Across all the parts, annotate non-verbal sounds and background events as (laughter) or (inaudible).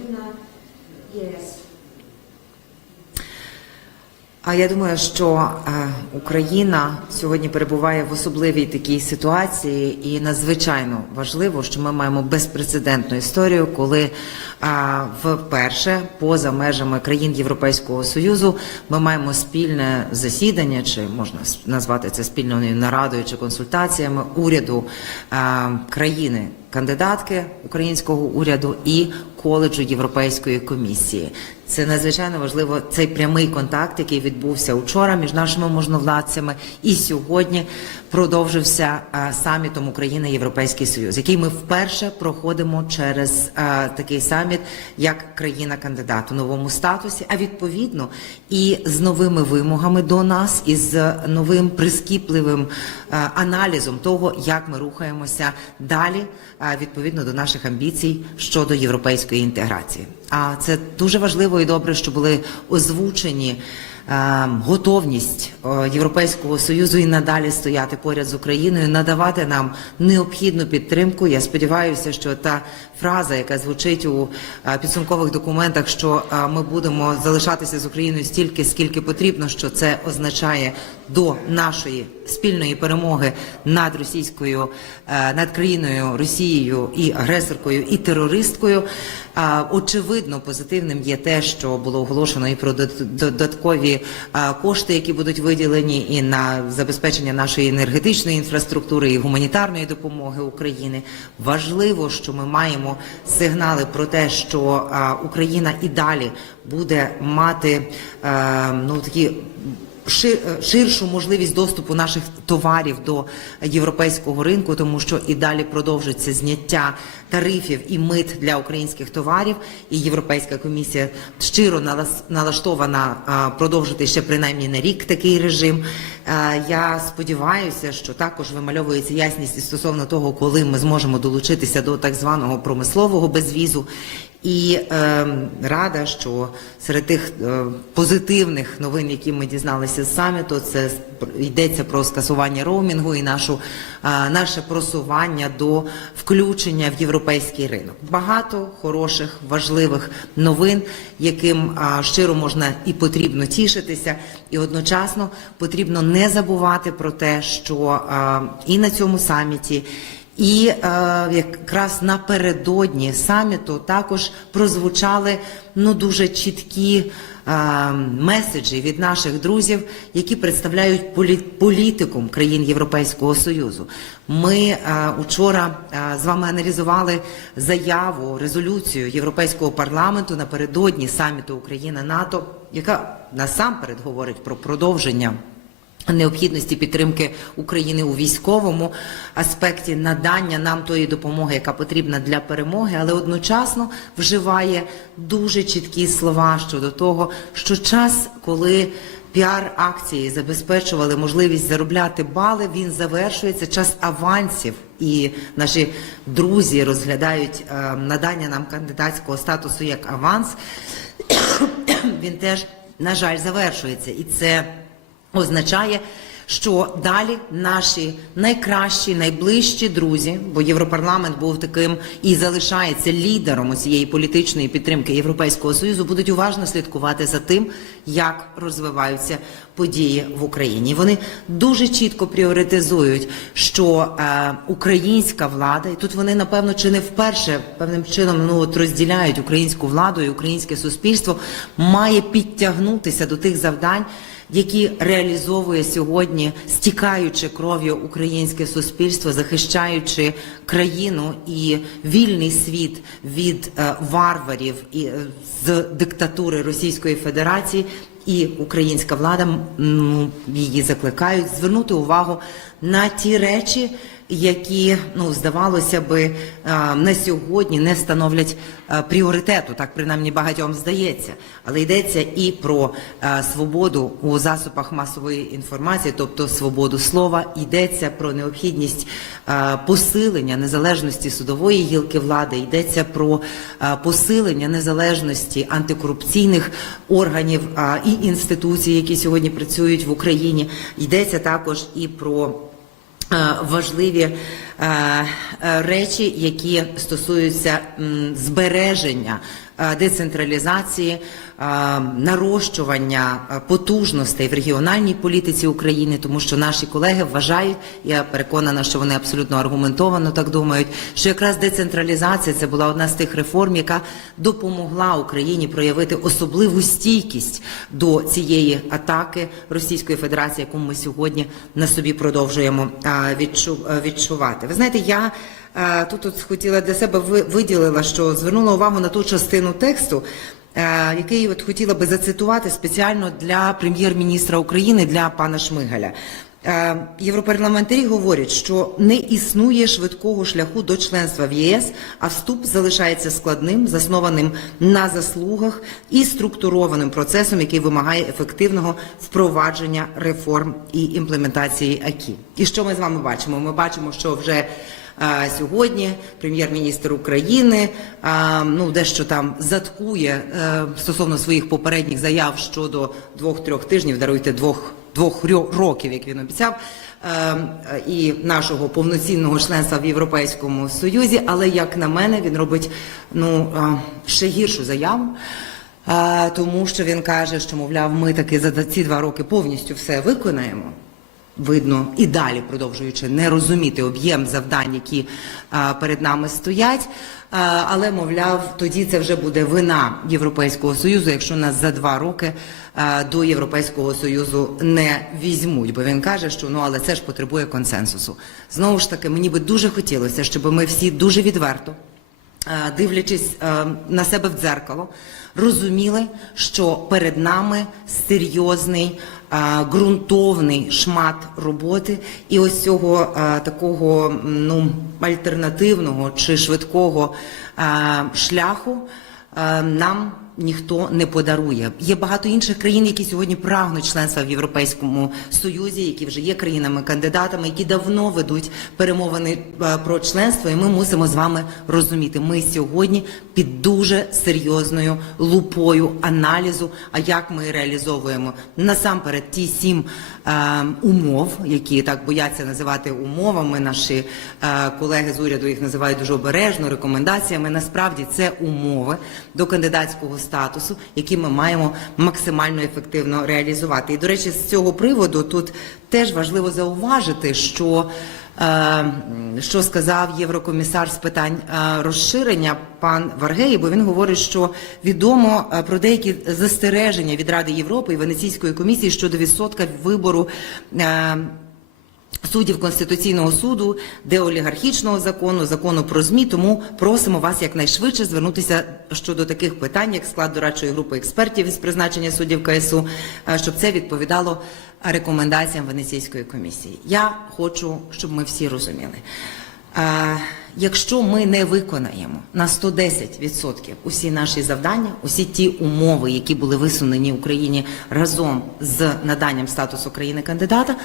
потрібна ЄС? А я думаю, що е, Україна сьогодні перебуває в особливій такій ситуації, і надзвичайно важливо, що ми маємо безпрецедентну історію, коли е, вперше поза межами країн Європейського союзу ми маємо спільне засідання, чи можна назвати це спільною нарадою чи консультаціями уряду е, країни. Кандидатки українського уряду і коледжу Європейської комісії це надзвичайно важливо. Цей прямий контакт, який відбувся учора між нашими можновладцями, і сьогодні продовжився е, самітом України Європейський Союз, який ми вперше проходимо через е, такий саміт як країна-кандидат у новому статусі, а відповідно і з новими вимогами до нас, і з новим прискіпливим е, аналізом того, як ми рухаємося далі відповідно до наших амбіцій щодо європейської інтеграції. А це дуже важливо і добре, що були озвучені. Е, Готовність е, Європейського союзу і надалі стояти поряд з Україною, надавати нам необхідну підтримку. Я сподіваюся, що та фраза, яка звучить у е, підсумкових документах, що ми будемо залишатися з Україною стільки, скільки потрібно, що це означає до нашої спільної перемоги над російською над країною Росією і агресоркою і терористкою. Очевидно, позитивним є те, що було оголошено і про дод- додаткові е, кошти, які будуть виділені, і на забезпечення нашої енергетичної інфраструктури і гуманітарної допомоги України. Важливо, що ми маємо сигнали про те, що е, Україна і далі буде мати е, ну такі ширшу можливість доступу наших товарів до європейського ринку, тому що і далі продовжиться зняття тарифів і мит для українських товарів. І Європейська комісія щиро налаштована продовжити ще принаймні на рік такий режим. Е, Я сподіваюся, що також вимальовується ясність і стосовно того, коли ми зможемо долучитися до так званого промислового безвізу. І е, рада, що серед тих е, позитивних новин, які ми дізналися з саміту, це йдеться про скасування роумінгу і нашу е, наше просування до включення в європейський ринок. Багато хороших, важливих новин, яким щиро можна і потрібно тішитися, і одночасно потрібно не забувати про те, що і на цьому саміті. І е, якраз напередодні саміту також прозвучали ну дуже чіткі е, меседжі від наших друзів, які представляють полі- політикум країн Європейського союзу. Ми е, учора е, з вами аналізували заяву, резолюцію Європейського парламенту напередодні саміту Україна НАТО, яка насамперед говорить про продовження необхідності підтримки України у військовому аспекті надання нам тої допомоги, яка потрібна для перемоги, але одночасно вживає дуже чіткі слова щодо того, що час, коли піар-акції забезпечували можливість заробляти бали, він завершується час авансів. І наші друзі розглядають е, надання нам кандидатського статусу як аванс. (coughs) Він теж, на жаль, завершується. І це означає, що далі наші найкращі, найближчі друзі, бо Європарламент був таким і залишається лідером цієї політичної підтримки Європейського союзу, будуть уважно слідкувати за тим, як розвиваються події в Україні. Вони дуже чітко пріоритизують, що е, українська влада, і тут вони напевно чи не вперше певним чином ну от розділяють українську владу і українське суспільство, має підтягнутися до тих завдань які реалізовує сьогодні, стікаючи кров'ю українське суспільство, захищаючи країну і вільний світ від е, варварів і е, з диктатури Російської Федерації. І українська влада її закликають звернути увагу на ті речі, які ну здавалося би е, на сьогодні не становлять е, пріоритету, так принаймні багатьом здається. Але йдеться і про е, свободу у засобах масової інформації, тобто свободу слова, йдеться про необхідність посилення незалежності судової гілки влади, йдеться про посилення незалежності антикорупційних органів і інституцій, які сьогодні працюють в Україні. Йдеться також і про важливі е, е, речі, які стосуються збереження е, децентралізації, е, нарощування е, потужностей в регіональній політиці України, тому що наші колеги вважають, я переконана, що вони абсолютно аргументовано так думають, що якраз децентралізація це була одна з тих реформ, яка допомогла Україні проявити особливу стійкість до цієї атаки Російської Федерації, яку ми сьогодні на собі продовжуємо е, відчувати. Ви знаєте, я е, тут от хотіла для себе ви- виділила, що звернула увагу на ту частину тексту, е, який от хотіла би зацитувати спеціально для прем'єр-міністра України для пана Шмигаля. Е, Європарламентарі говорять, що не існує швидкого шляху до членства в ЄС, а вступ залишається складним, заснованим на заслугах і структурованим процесом, який вимагає ефективного впровадження реформ і імплементації АКІ. І що ми з вами бачимо? Ми бачимо, що вже Сьогодні прем'єр-міністр України ну дещо там заткує е, стосовно своїх попередніх заяв щодо двох-трьох тижнів, даруйте двох двох років, як він обіцяв, е, і нашого повноцінного членства в Європейському Союзі. Але як на мене, він робить ну ще гіршу заяву. Тому що він каже, що мовляв, ми таки за ці два роки повністю все виконаємо видно і далі продовжуючи не розуміти об'єм завдань, які а, перед нами стоять. А, але мовляв, тоді це вже буде вина Європейського союзу, якщо нас за два роки а, до Європейського союзу не візьмуть. Бо він каже, що ну але це ж потребує консенсусу. Знову ж таки, мені би дуже хотілося, щоб ми всі дуже відверто е, дивлячись е, на себе в дзеркало, розуміли, що перед нами серйозний е, ґрунтовний шмат роботи, і ось цього е, такого ну альтернативного чи швидкого е, шляху е, нам ніхто не подарує. Є багато інших країн, які сьогодні прагнуть членства в Європейському Союзі, які вже є країнами-кандидатами, які давно ведуть перемовини е, про членство. І ми мусимо з вами розуміти, ми сьогодні під дуже серйозною лупою аналізу. А як ми реалізовуємо насамперед ті сім е, умов, які так бояться називати умовами. Наші е, колеги з уряду їх називають дуже обережно рекомендаціями. Насправді це умови до кандидатського статусу, які ми маємо максимально ефективно реалізувати. І до речі, з цього приводу тут теж важливо зауважити, що е, що сказав єврокомісар з питань е, розширення пан Варгеї, бо він говорить, що відомо е, про деякі застереження від Ради Європи і Венеційської комісії щодо відсотка вибору. Суддів Конституційного суду, деолігархічного закону, закону про ЗМІ, тому просимо вас якнайшвидше звернутися щодо таких питань, як склад дорадчої групи експертів із призначення суддів КСУ, е, щоб це відповідало рекомендаціям Венеційської комісії. Я хочу, щоб ми всі розуміли. Е, Якщо ми не виконаємо на 110% усі наші завдання, усі ті умови, які були висунені Україні разом з наданням статусу країни-кандидата,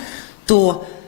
то е,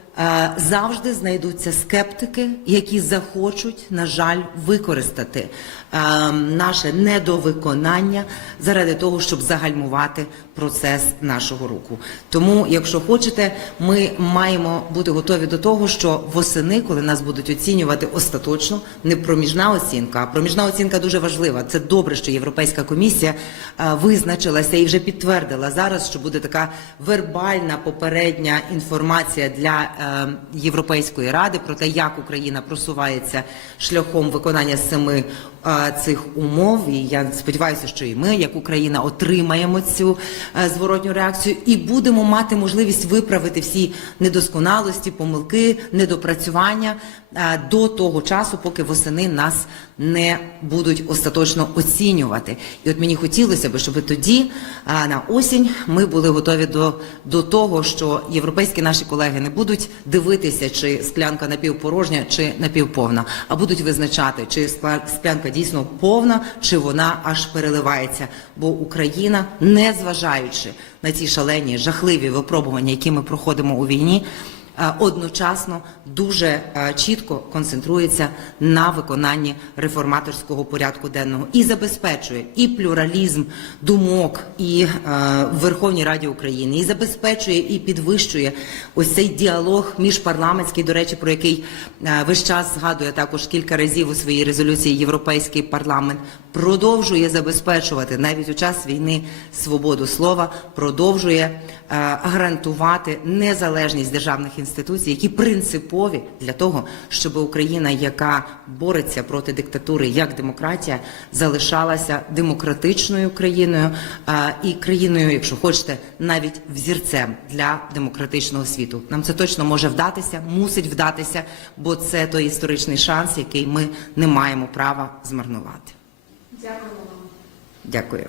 завжди знайдуться скептики, які захочуть, на жаль, використати. е, наше недовиконання заради того, щоб загальмувати процес нашого руху. Тому, якщо хочете, ми маємо бути готові до того, що восени, коли нас будуть оцінювати остаточно, не проміжна оцінка, а проміжна оцінка дуже важлива. Це добре, що Європейська комісія е, визначилася і вже підтвердила зараз, що буде така вербальна попередня інформація для е, Європейської ради про те, як Україна просувається шляхом виконання семи е, цих умов. І я сподіваюся, що і ми, як Україна, отримаємо цю е, зворотню реакцію і будемо мати можливість виправити всі недосконалості, помилки, недопрацювання е, до того часу, поки восени нас не будуть остаточно оцінювати. І от мені хотілося б, щоб тоді е, на осінь ми були готові до, до того, що європейські наші колеги не будуть дивитися, чи склянка напівпорожня, чи напівповна, а будуть визначати, чи склянка дійсно повна, чи вона аж переливається. Бо Україна, не зважаючи на ці шалені жахливі випробування, які ми проходимо у війні. Е, одночасно дуже е, чітко концентрується на виконанні реформаторського порядку денного і забезпечує і плюралізм думок і е, в Верховній Раді України, і забезпечує і підвищує ось цей діалог міжпарламентський, до речі, про який весь час згадує також кілька разів у своїй резолюції Європейський парламент, продовжує забезпечувати навіть у час війни свободу слова, продовжує гарантувати незалежність державних інституцій, які принципові для того, щоб Україна, яка бореться проти диктатури як демократія, залишалася демократичною країною і країною, якщо хочете, навіть взірцем для демократичного світу. Нам це точно може вдатися, мусить вдатися, бо це той історичний шанс, який ми не маємо права змарнувати. Дякуємо вам. Дякую.